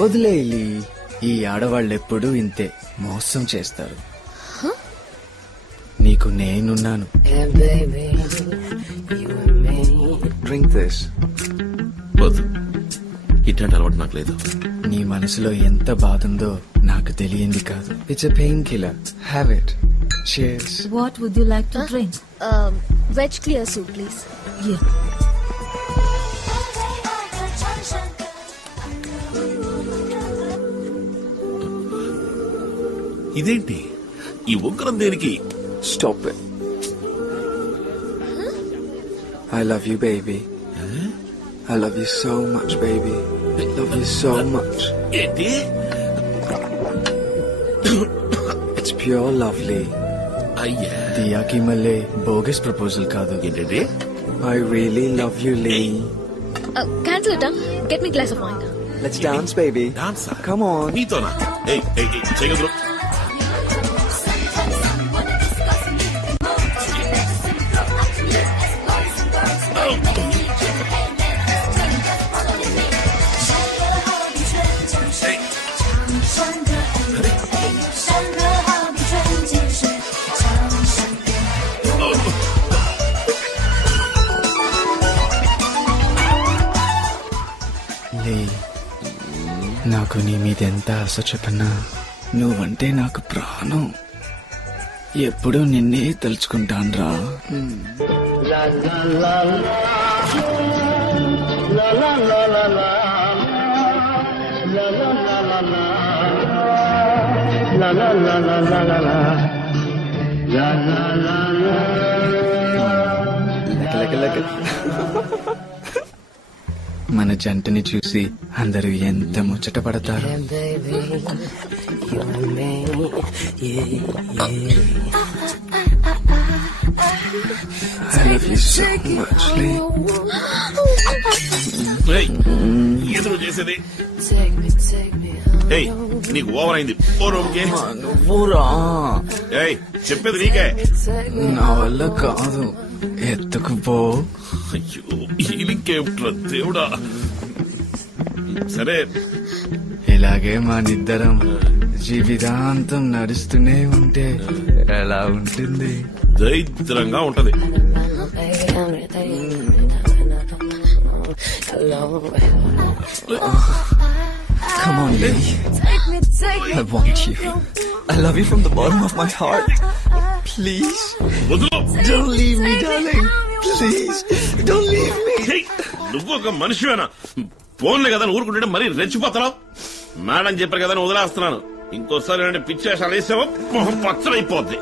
వదిలేయి. ఈ ఆడవాళ్ళెప్పుడూ ఇంతే, మోసం చేస్తారు. నీకు నేనున్నాను. Drink this. వద్దు, ఇట్లాంటి అలవాటు నాకు లేదు. నీ మనసులో ఎంత బాధ ఉందో నాకు తెలియంది కాదు. It's a pain killer. Have it. Cheers. What would you like to drink? Veg clear soup, please. Yeah. ఇదేంటి ఈ ఉగ్రం దేనికి? Stop it. I love you, baby. I love you so much, baby. I love you so much. ఏంటి? It's pure lovely. అయ్యా, దియాకి మళ్ళీ bogus proposal కాదు. ఏంటండి? I really love you, Lee. Cancel it, huh? Get me a glass of wine. Let's dance, baby. డాన్సా? Come on. నీతోనా? ఏయ్ ఏయ్ ఏయ్, చేయగలరు? లే, నాకు నీ మీద ఎంత ఆశ చెప్పన్నా, నువ్వంటే నాకు ప్రాణం. ఎప్పుడూ నిన్నే తలుచుకుంటాన్రా. మన జంటని చూసి అందరూ ఎంత ముచ్చట పడతారు. I love you so much, Lee. ఏయ్, ఎదురు చేసేది. ఏయ్, నీకు ఓవర్ అయింది. ఓ రూమ్కి. నువ్వురా. ఏయ్, చెప్పేది నీకే. నా వల్ల కాదు, ఎత్తుకుపో. అయ్యో, ఈలింకేమిట్రా దేవుడా. సరే, ఇలాగే మనిద్దరం జీవితాంతం నడుస్తూనే ఉంటే ఎలా ఉంటుంది? దరిద్రంగా ఉంటది. Come on, Lee. I want you. I love you from the bottom of my heart. Please. వదులు. Don't leave me, darling. Please. Don't leave me. ఏయ్, నువ్వు ఒక మనిషివేనా? ఫోన్లే కదా ఊరుకుంటే మరీ రెచ్చిపోతున్నావు. మేడం చెప్పారు కదా వదిలేస్తున్నాను. ఇంకోసారి అంటే పిచ్చేసాలు వేసావో మొహం పచ్చడైపోద్ది.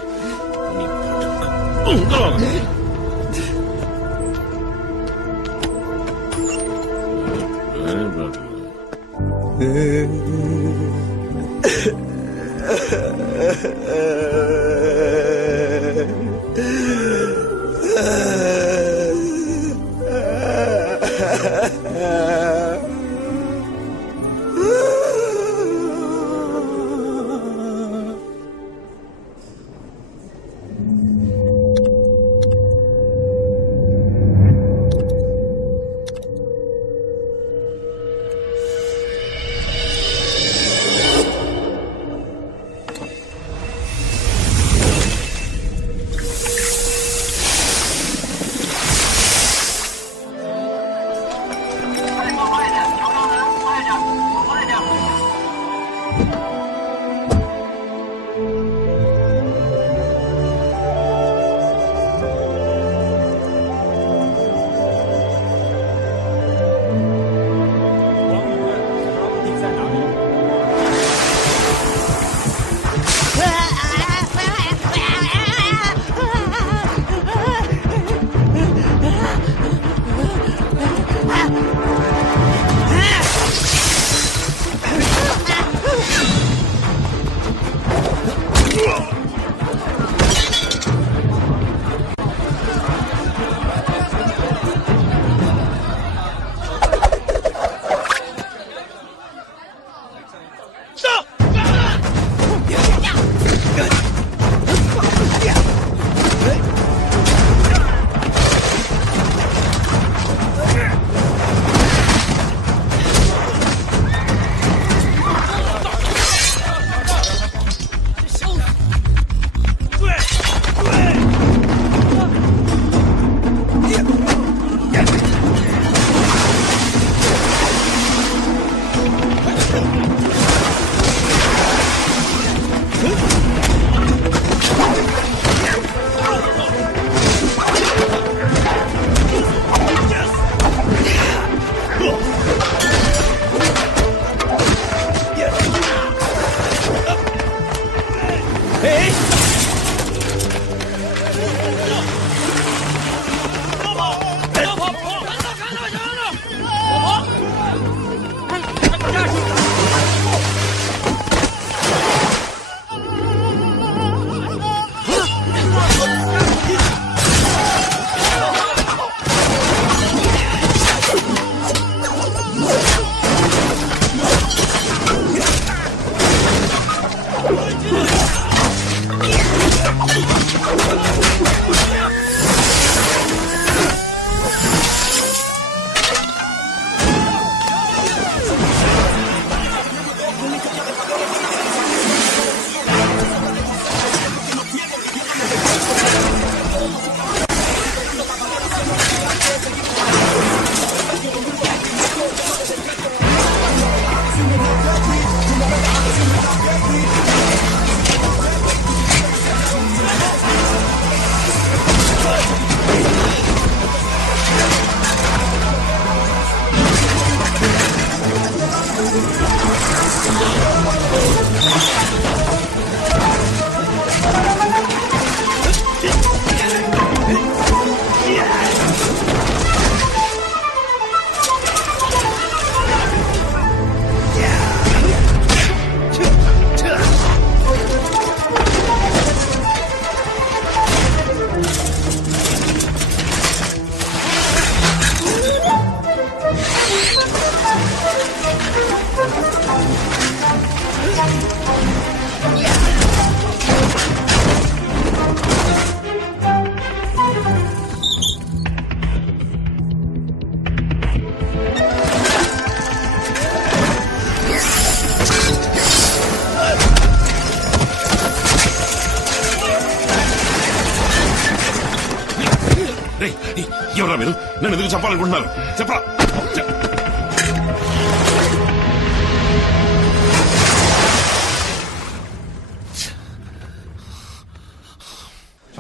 ఎవరా మీరు? నన్ను ఎందుకు చెప్పాలనుకుంటున్నారు? చెప్పరా?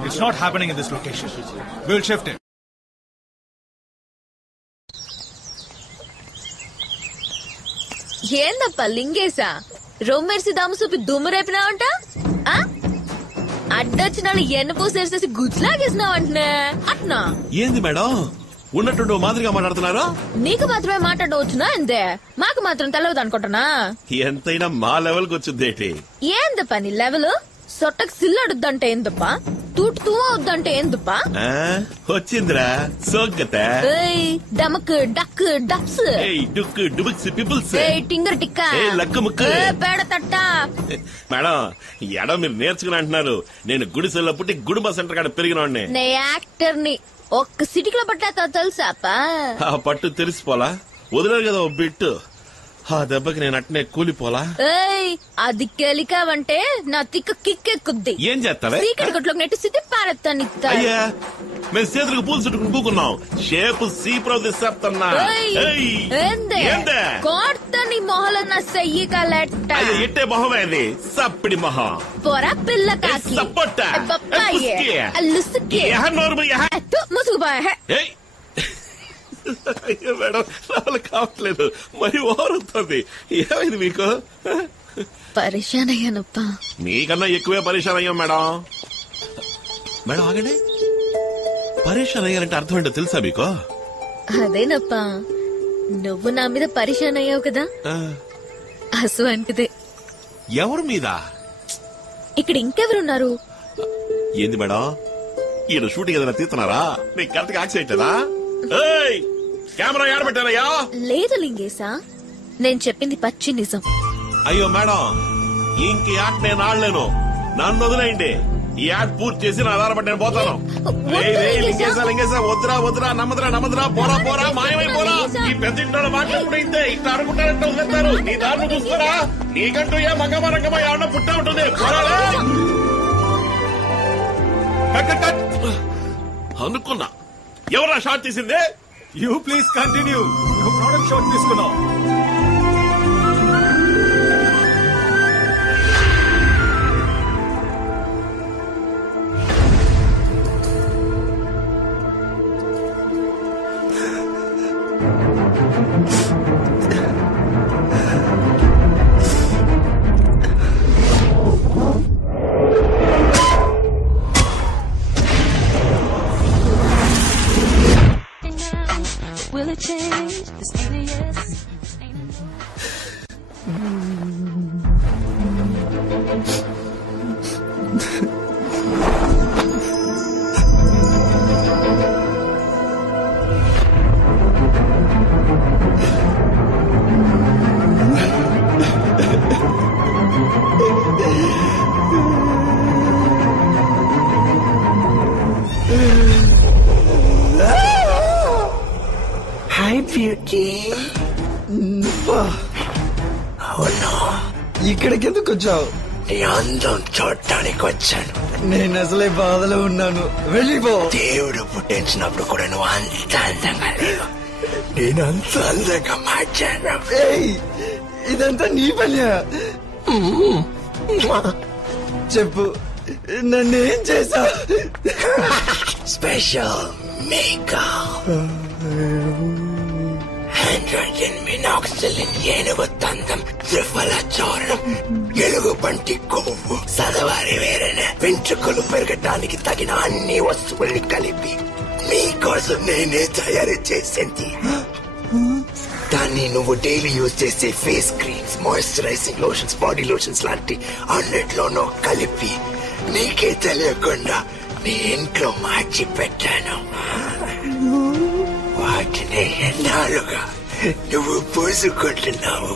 It's not happening in this location. We'll shift it. ఏందప్ప లింగేశా రొమ్మెర్సి దాము చూపి దుమ్ము రేపినావంట? అడ్డొచ్చిన ఎన్న పూసేసేసి గుజ్లాగేసినావంటనే అట్నా? ఏంది మేడం ఉన్నట్టు మాదిరిగా మాట్లాడుతున్నారు? నీకు మాత్రమే మాట్లాడవచ్చునా? అంతే మాకు మాత్రం తెలవదు అనుకుంటున్నా. ఎంతైనా మా లెవెల్కి వచ్చిందేటి? ఏందప్ప నీ లెవెల్? సొట్టకు సిల్లడుద్దంటే ఏందప్ప? తూటు తూ అవుద్దంటే ఏందప్ప? వచ్చిందిరా సోగ్గత. డమక్ డక్ డప్స్ డుక్ డుబుక్స్ పిపుల్స్ టింగర్ టిక్క లక్క ముక్క పేడ తట్ట. మేడం ఎడ మీరు నేర్చుకుని అంటున్నారు. నేను గుడిసెల్లో పుట్టి గుడుంబ సెంటర్ కాడ పెరిగినవాడిని. నే యాక్టర్ ని ఒక్క సిటీలో పట్టా తెలుసాప? ఆ పట్టు తెలిసిపోలా వదిలేదు కదా ఓ బిట్టు. ఆ దెబ్బకి నేను అట్నే కూలిపోలా. అది కెలికావంటే నా తిక్క కిక్కెక్కుద్ది. ఏం చేస్తావే? సీకటి కొట్లోకి నెట్టి సిద్ధి పారెత్తాను. అయ్యా మేము చేతులకు పూలు చుట్టుకుని కూకున్నాం. షేపు సీప్రో తీసేస్తున్నా. కోర్తని మొహలన్న సెయ్యి కలెట్ట. ఎట్టే మొహమే అది సప్పిడి మొహం. పొర పిల్ల కాకి ముసుగుపోయా. అయ్యో మేడం రావాలి కావట్లేదు. మరి ఓరుతుంది. ఏమైంది మీకు? పరిశాన్ అయ్యానప్ప. మీకన్నా ఎక్కువే పరిశాన్ అయ్యాం మేడం. మేడం ఆగండి. పరిశాన్ అయ్యారంటే అర్థం ఏంటో తెలుసా మీకు? అదేనప్ప నువ్వు నా మీద పరిశాన్ అయ్యావు కదా, అసు అంటిదే. ఎవరి మీద? ఇక్కడ ఇంకెవరున్నారు? ఏంది మేడం ఈయన షూటింగ్ ఏదైనా తీస్తున్నారా? నీకు కరెక్ట్ గా యాక్సిడెంట్ కదా? కెమెరా ఏడబెట్టారయ్యా? లేదు లింగేశా, నేను చెప్పింది పచ్చి నిజం. అయ్యో మేడం ఇంక యాడ్ నేను ఆడలేను. నన్ను వదిలేయండి. ఈ యాడ్ పూర్తి చేసి నా ఆధారపడి నేను పోతాను. లింగేశా వద్దురా వద్దురా నమ్మదురా పోరా పోరా మాయమైపోరా. ఈ పెద్ద ఇంట్లో మాట్లాడుకుంటే ఇంతే. ఇట్లా అనుకుంటారంటే వదిలేస్తారు. నీ దారిని చూస్తారా? నీకంటూ ఏ మంగమ్మ రంగమ్మ ఎవరన్నా పుట్టా ఉంటుంది. అనుకున్నా. ఎవరా షాట్ తీసిందే? You please continue. నువ్వు ప్రోడక్ట్ షాట్ తీసుకున్నావు. Will it change the serious? Hi beauty. అవునా, ఇక్కడికి ఎందుకు వచ్చావు? నీ అందం చూడటానికి వచ్చాను. నేను అసలే బాధలో ఉన్నాను. వెళ్ళిపో. దేవుడు పుట్టించినప్పుడు కూడా నువ్వు అంత అందంగా లేవు. నేను అంత అందంగా మార్చాను. ఇదంతా నీ పనియా? చెప్పు, నన్నేం చేశా? స్పెషల్ మేకప్, ఆండ్రోజన్, మినాక్సిలిన్, ఏనుగు తందం, త్రిఫల చూర్ణం, ఎలుగు పంటి కొవ్వు, సదవారి వేరైన వెంట్రుకలు పెరగటానికి తగిన అన్ని వస్తువుల్ని కలిపి నీకోసం నేనే తయారు చేసింది. దాన్ని నువ్వు డైలీ యూజ్ చేసే face creams, moisturising lotions, body lotions లాంటి అన్నిట్లోనూ కలిపి నీకే తెలియకుండా నీ ఇంట్లో మార్చి పెట్టాను. వాటిని ఎన్నాళ్ళుగా నువ్వు పూసుకుంటున్నావు.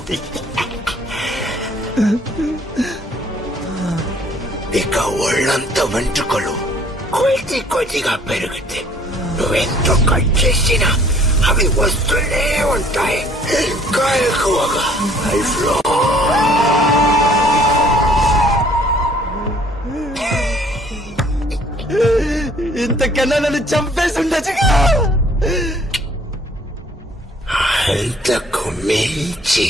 ఇక ఒళ్ళంతా వెంట్రుకలు కొద్దిగా పెరుగుతాయి. నువ్వెంతో కట్ చేసినా అవి వస్తూనే ఉంటాయి. ఇంకా ఎక్కువగా లైఫ్ లో ఇంతకన్నా నన్ను చంపేసి ఉండొచ్చుగా. అంతకు మించి